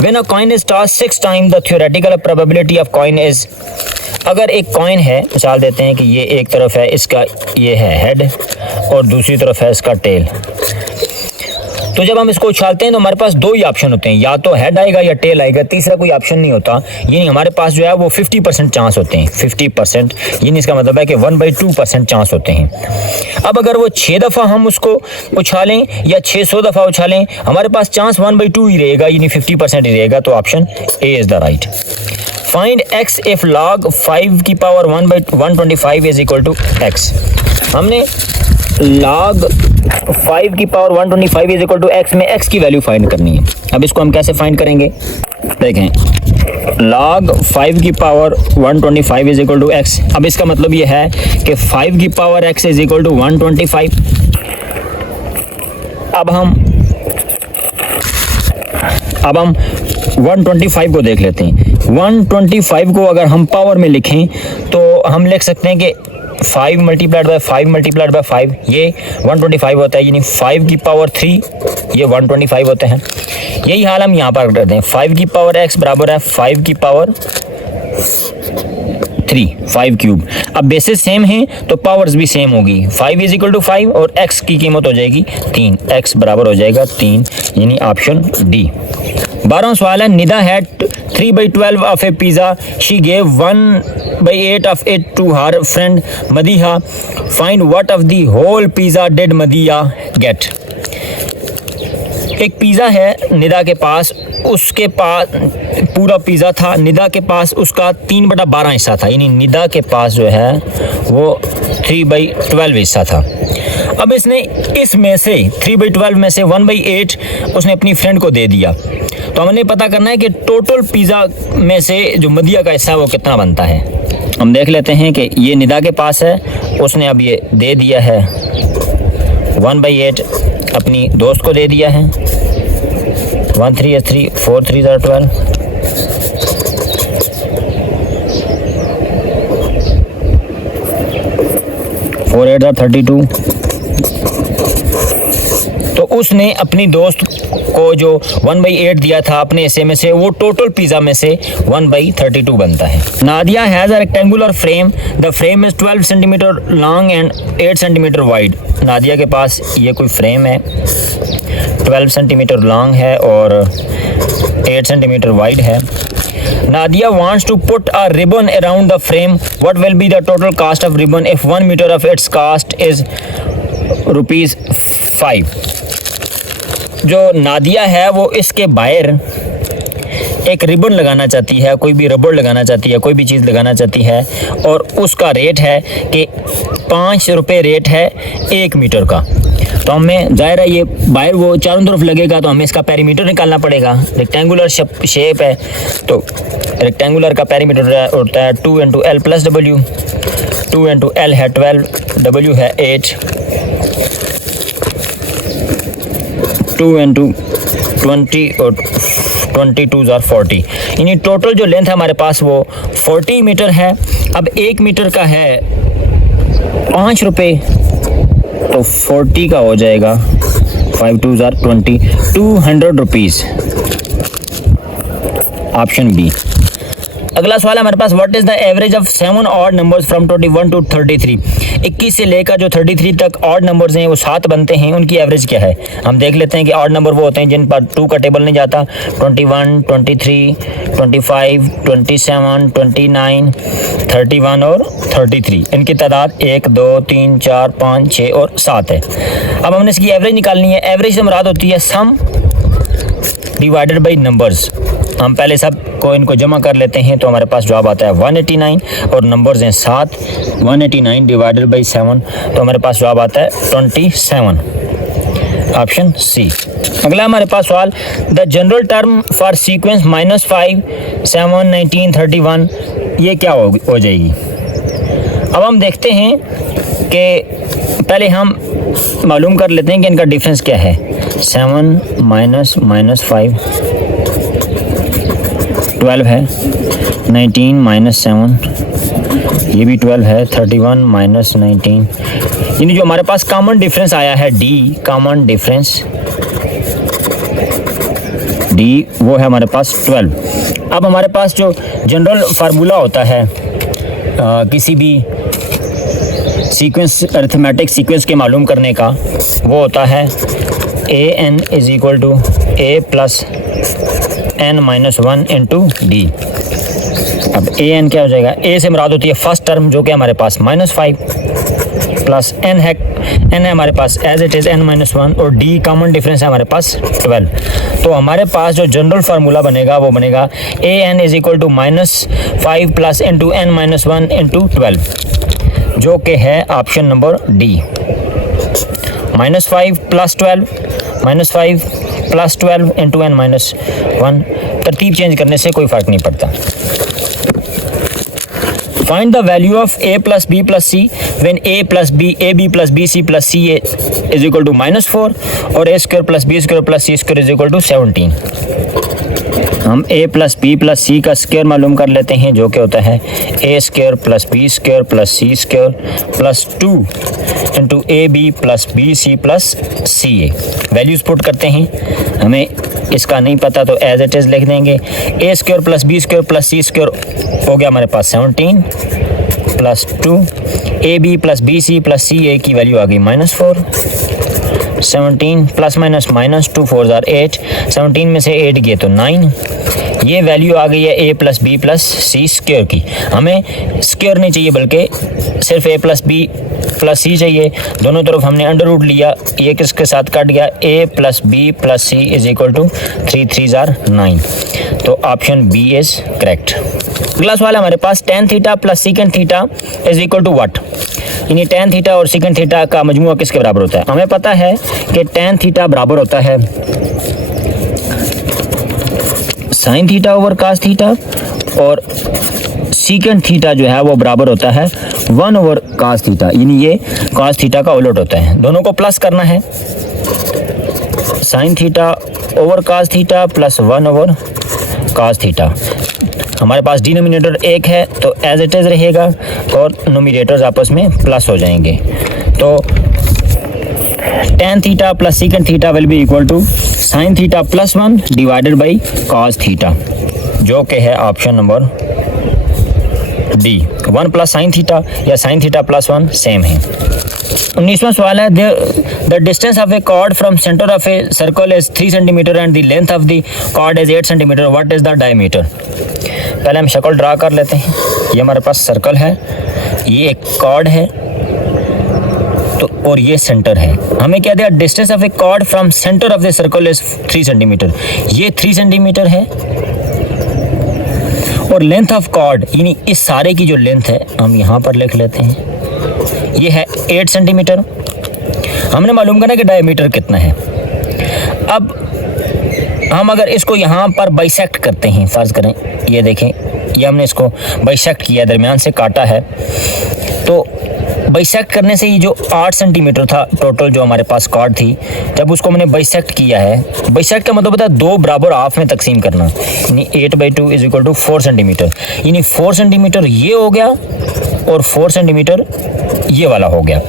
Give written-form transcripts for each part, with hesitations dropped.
When a coin is toss 6 time the theoretical probability of coin is, अगर एक coin है, मिसाल देते हैं कि ये एक तरफ है, इसका ये है हेड और दूसरी तरफ है इसका टेल, तो जब हम इसको उछालते हैं तो हमारे पास दो ही ऑप्शन होते हैं, या तो हेड आएगा या टेल आएगा, तीसरा कोई ऑप्शन नहीं होता। यानी हमारे पास जो है वो 50% चांस होते हैं, 50%, यानी इसका मतलब है कि 1/2% चांस होते हैं। अब अगर वो 6 दफ़ा हम उसको उछालें या 600 दफ़ा उछालें, हमारे पास चांस 1/2 ही रहेगा, यानी 50% ही रहेगा। तो option A is the right. Find x if log 5 की power 1/125 is equal to x। हमने log 5 की power 125 is equal to x में x की वैल्यू फाइंड करनी है। अब इसको हम कैसे फाइंड करेंगे, देखें, log 5 की power 125 is equal to x। अब इसका मतलब ये है कि 5 की power x is equal to 125। अब हम 125 को देख लेते हैं। 125 को अगर हम पावर में लिखें तो हम लिख सकते हैं कि 5 मल्टीप्लाइड बाय 5 मल्टीप्लाइड बाय 5 ये 125 होता है, यानी 5 की पावर 3 ये 125 होते हैं। यही हाल हम यहाँ पर करते हैं। 5 की पावर x बराबर है 5 की पावर 3, 5 क्यूब। अब बेसिस सेम हैं तो पावर्स भी सेम होगी। 5 इज इक्वल टू 5 और x की कीमत हो जाएगी 3, x बराबर हो जाएगा 3, यानी ऑप्शन डी। 12वां सवाल है, Nida had 3/12 of a pizza, she gave 1/8 of it to her friend Madiha, find what of the whole pizza did Madiha get. एक पिज़्ज़ा है निदा के पास, उसके पास पूरा पिज़्ज़ा था, निदा के पास उसका 3/12 हिस्सा था, यानी निदा के पास जो है वो 3/12 हिस्सा था। अब इसने इसमें से 3/12 में से 1/8 उसने अपनी फ्रेंड को दे दिया। तो हमने पता करना है कि टोटल पिज़्ज़ा में से जो मदिया का हिस्सा है वो कितना बनता है। हम देख लेते हैं कि ये निदा के पास है, उसने अब ये दे दिया है 1/8 अपनी दोस्त को दे दिया है। 1 3 is 3, 4 3 are 12, 4 8 are 32। तो उसने अपनी दोस्त को जो 1/8 दिया था अपने हिस्से में से, वो टोटल पिज़्ज़ा में से 1/32 बनता है। Nadia has a rectangular frame, the frame is 12 centimetre long and 8 centimetre wide. Nadia के पास ये कोई फ्रेम है, 12 सेंटीमीटर लॉन्ग है और 8 सेंटीमीटर वाइड है। Nadia wants to put a ribbon around the frame. What will be the total cost of ribbon if 1 meter of its cost is ₹5? जो नादिया है वो इसके बाहर एक रिबन लगाना चाहती है, कोई भी रबड़ लगाना चाहती है, कोई भी चीज़ लगाना चाहती है, और उसका रेट है कि 5 रुपये रेट है 1 मीटर का। तो हमें जाहिर है ये बाहर वो चारों तरफ लगेगा, तो हमें इसका पेरीमीटर निकालना पड़ेगा। रेक्टेंगुलर शेप है तो रेक्टेंगुलर का पेरीमीटर होता है 2 × L + W। 2 × L है 12, W है 8, 2 × 20 और 22 are 40, यानी टोटल जो लेंथ है हमारे पास वो 40 मीटर है। अब 1 मीटर का है 5 रुपये, तो 40 का हो जाएगा 5 2 are 20, 200 रुपीज़, ऑप्शन बी। अगला सवाल है हमारे पास, what is the average of 7 odd numbers from 21 to 33। 21 से लेकर जो 33 तक ऑड नंबर्स हैं वो 7 बनते हैं, उनकी एवरेज क्या है। हम देख लेते हैं कि ऑड नंबर वो होते हैं जिन पर 2 का टेबल नहीं जाता। 21, 23, 25, 27, 29, 31 और 33, इनकी तादाद 1 2 3 4 5 6 और 7 है। अब हमने इसकी एवरेज निकालनी है। एवरेज से मुराद होती है सम डिवाइडेड बाई नंबर्स। हम पहले सब को इनको जमा कर लेते हैं तो हमारे पास जवाब आता है 189 और नंबर्स हैं 7। 189 डिवाइडेड बाई 7 तो हमारे पास जवाब आता है 27, ऑप्शन सी। अगला हमारे पास सवाल, the general term for sequence -5 7 19 31, ये क्या हो जाएगी। अब हम देखते हैं कि पहले हम मालूम कर लेते हैं कि इनका डिफरेंस क्या है। 7 -5 12 है, 19 - 7 ये भी 12 है, 31 - 19, यानी जो हमारे पास कॉमन डिफरेंस आया है डी, कॉमन डिफरेंस डी वो है हमारे पास 12। अब हमारे पास जो जनरल फार्मूला होता है किसी भी सीक्वेंस, अरिथमेटिक सीक्वेंस के मालूम करने का, वो होता है a n is equal to a plus n minus 1 into d. अब ए एन क्या हो जाएगा, ए से मुराद होती है फर्स्ट टर्म जो कि हमारे पास -5 प्लस एन है हमारे पास एज इट इज़ n-1 और डी कॉमन डिफरेंस है हमारे पास 12। तो हमारे पास जो जनरल फार्मूला बनेगा वो बनेगा a n is equal to -5 plus into n-1 into 12, जो कि है option number d. -5 plus 12 -5 plus 12 into n-1, तरतीब चेंज करने से कोई फ़र्क नहीं पड़ता। Find the value of a plus b plus c when a plus b, ab plus bc plus ca is equal to -4 और a square plus b square plus c square is equal to 17। हम a plus b plus c का square मालूम कर लेते हैं, जो कि होता है a square plus b square plus c square plus 2 into A B plus B C plus C A. Values put करते हैं, हमें इसका नहीं पता तो एज इट इज़ लिख देंगे। A square plus b square plus c square हो गया हमारे पास 17 plus 2 a B plus B C plus C a की वैल्यू आ गई -4। 17 प्लस माइनस -2 4 ज़ार 8, 17 में से 8 गए तो 9। ये वैल्यू आ गई है ए plus b plus c square की। हमें स्क्वायर नहीं चाहिए बल्कि सिर्फ ए प्लस बी प्लस सी चाहिए। दोनों तरफ हमने अंडर रूट लिया, ये किसके साथ कट गया, a plus b plus c is equal to 3 3 ज़ार 9। तो ऑप्शन बी इज़ करेक्ट। अगला सवाल हमारे पास tan theta plus secant theta is equal to what, यानी tan थीटा और सीकेंट थीटा का मजमूआ किसके बराबर होता है। हमें पता है कि tan थीटा बराबर होता है sine theta over cos theta और सीकेंट थीटा जो है वो बराबर होता है 1 ओवर कास थीटा, यानी ये कास थीटा का उलट होता है। दोनों को प्लस करना है, sine theta over cos theta plus 1 over cos theta. हमारे पास डिनोमिनेटर 1 है तो एज इट इज़ रहेगा और नोमिनेटर्स आपस में प्लस हो जाएंगे। तो tan theta plus secant theta will be equal to sine theta plus 1 divided by cos theta, जो कि है option number D. 1 plus sine theta या साइन थीटा प्लस 1 सेम है। 19वां सवाल है, the distance of a chord from centre of a circle is 3 centimetre and the length of the chord is 8 centimetre, what is the diameter. पहले हम शक्ल draw कर लेते हैं। ये हमारे पास सर्कल है, ये एक कॉर्ड है तो और ये सेंटर है। हमें क्या दिया, distance of a chord from centre of the circle is 3 centimetre, ये 3 सेंटीमीटर है और लेंथ ऑफ कॉर्ड यानी इस सारे की जो लेंथ है हम यहाँ पर लिख लेते हैं, ये है 8 सेंटीमीटर। हमने मालूम करना कि डायमीटर कितना है। अब हम अगर इसको यहाँ पर बाइसेक्ट करते हैं, फर्ज करें ये देखें, ये हमने इसको बाइसेक्ट किया, दरमियान से काटा है, तो बाइसेक्ट करने से ये जो 8 सेंटीमीटर था टोटल जो हमारे पास कॉर्ड थी, जब उसको मैंने बाइसेक्ट किया है, बाइसेक्ट का मतलब होता है 2 बराबर हाफ में तकसीम करना, यानी 8/2 इज इक्वल टू 4 सेंटीमीटर, यानी 4 सेंटीमीटर ये हो गया और 4 सेंटीमीटर ये वाला हो गया।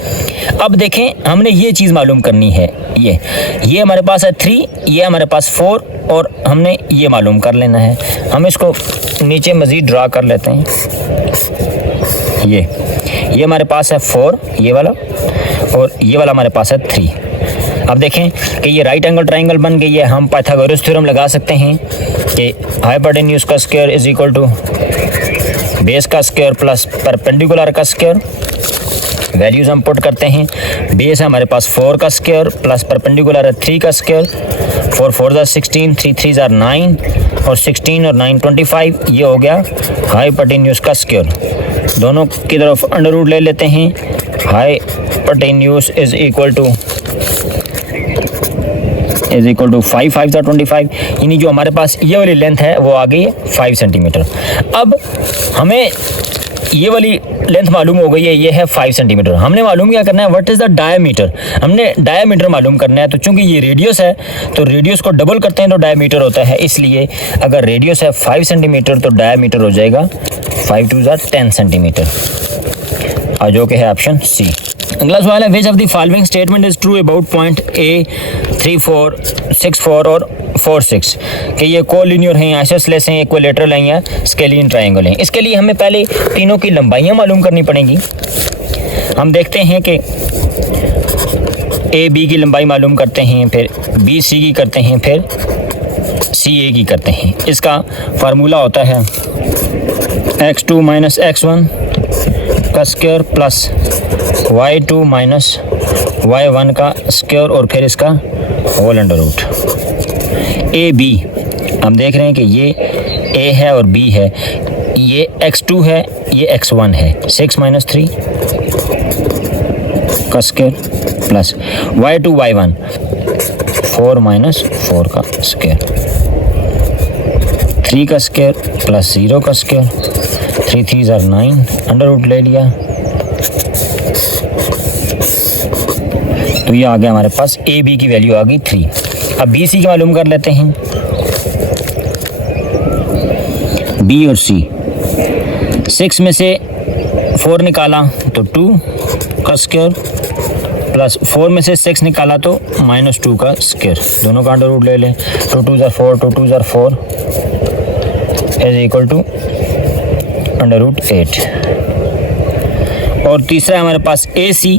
अब देखें हमने ये चीज़ मालूम करनी है, ये हमारे पास है 3, ये हमारे पास 4 और हमने ये मालूम कर लेना है। हम इसको नीचे मज़ीद ड्रा कर लेते हैं। ये हमारे पास है 4 ये वाला और ये वाला हमारे पास है 3। अब देखें कि ये राइट एंगल ट्राइंगल बन गई है। हम पाइथागोरस थ्योरम लगा सकते हैं कि हाइपोटेन्यूज का square is equal to base का स्क्वायर प्लस परपेंडिकुलर का स्क्वायर। वैल्यूज़ हम पुट करते हैं, बेस है हमारे पास 4 का स्क्वायर प्लस परपेंडिकुलर है 3 का स्क्वायर, 4 4 ज़ार 16, 3 3 ज़ार 9 और 16 और 9 25, ये हो गया हाइपोटेन्यूज का स्क्वायर। दोनों की तरफ अंडर रूट ले लेते हैं, हाइपोटेन्यूज इज इक्वल टू 5 5 ज़ार 25, यानी जो हमारे पास ये वाली लेंथ है वो आ गई है 5 सेंटीमीटर। अब हमें ये वाली लेंथ मालूम हो गई है, ये है 5 सेंटीमीटर। हमने मालूम क्या करना है, व्हाट इज़ द डायमीटर। हमने डायमीटर मालूम करना है, तो चूंकि ये रेडियस है तो रेडियस को डबल करते हैं तो डायमीटर होता है, इसलिए अगर रेडियस है 5 सेंटीमीटर तो डायमीटर हो जाएगा 5 2 ज़ार 10 सेंटीमीटर, और जो कि है ऑप्शन सी। अगला सवाल है, which of the following statement is true about point A 3 4 6 4 और 4 6 कि ये कोलिनियर हैं, आइसोसेलेस हैं, इक्विलेटरल हैं या स्केलियन ट्रायंगल हैं। इसके लिए हमें पहले तीनों की लंबाइयाँ मालूम करनी पड़ेंगी। हम देखते हैं कि ए बी की लंबाई मालूम करते हैं, फिर बी सी की करते हैं, फिर सी ए की करते हैं। इसका फार्मूला होता है x2 माइनस x1 का square plus y2 minus y1 का स्क्वायर और फिर इसका whole under root. A B हम देख रहे हैं कि ये a है और b है, ये x2 है, ये x1 है। 6 माइनस 3 का square plus y2 y1 4 minus 4 का स्क्वायर, 3 का स्क्वायर प्लस 0 का स्क्वायर, 3 3 ज़ार 9 अंडर रूट ले लिया, तो ये आ गया हमारे पास ए बी की वैल्यू आ गई 3। अब बी सी की मालूम कर लेते हैं। बी और सी 6 में से 4 निकाला तो 2 का स्क्वायर प्लस 4 में से 6 निकाला तो -2 का स्क्वायर, दोनों का अंडर रूट ले लें। 2 2 ज़ार 4 2 2 ज़ार 4 is equal to under root 8। और तीसरा हमारे पास ए सी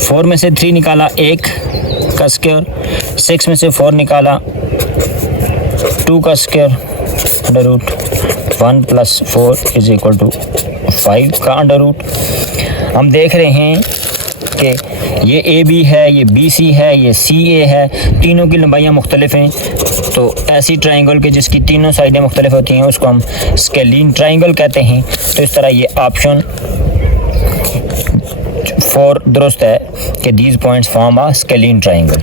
4 में से 3 निकाला 1 का स्क्वायर, 6 में से 4 निकाला 2 का square under root 1 plus 4 is equal to 5 का अंडर रूट। हम देख रहे हैं कि ये ए बी है, ये बी सी है, ये सी ए है, तीनों की लंबाइयाँ मुख्तलिफ हैं। तो ऐसी ट्रायंगल के जिसकी तीनों साइडें मुख्तलिफ होती हैं उसको हम स्केलिन ट्रायंगल कहते हैं। तो इस तरह ये ऑप्शन 4 दुरुस्त है कि these points form a scalene triangle.